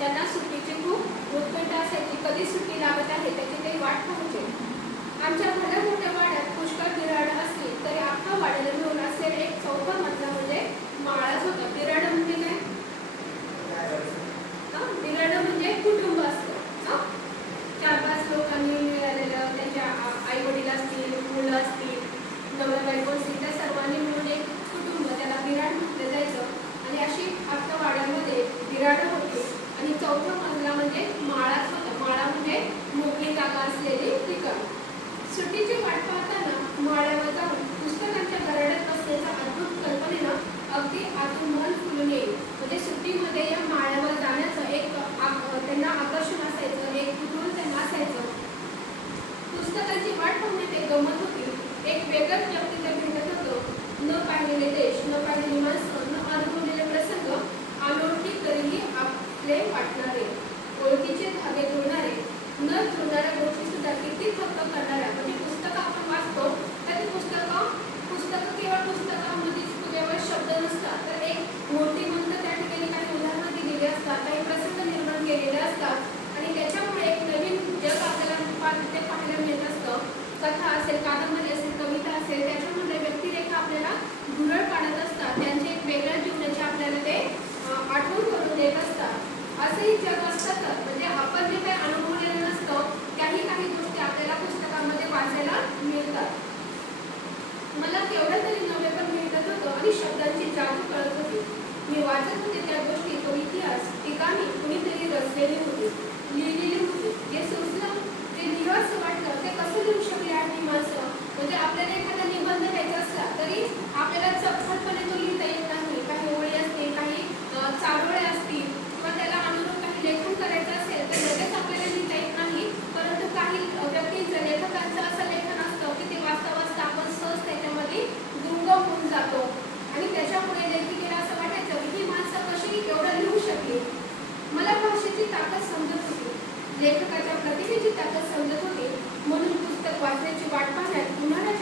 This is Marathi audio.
त्यांना सुट्टीची खूप उत्कंठ असायची कधी सुट्टी लागत आहे त्याची आजही जग असतातच म्हणजे आपण जे काही अनुभवलेलं नसतं त्याही काही गोष्टी आपल्याला पुस्तकामध्ये वाचायला मिळतात. मला तेवढं तरी नव्हे पण भेटत होतं. आणि शब्दांची जादू कळत होती. मी वाचत होते त्या गोष्टी तो इतिहास ठिकाणी कुणीतरी रचलेली होती বাটপাড়ায় ওনারা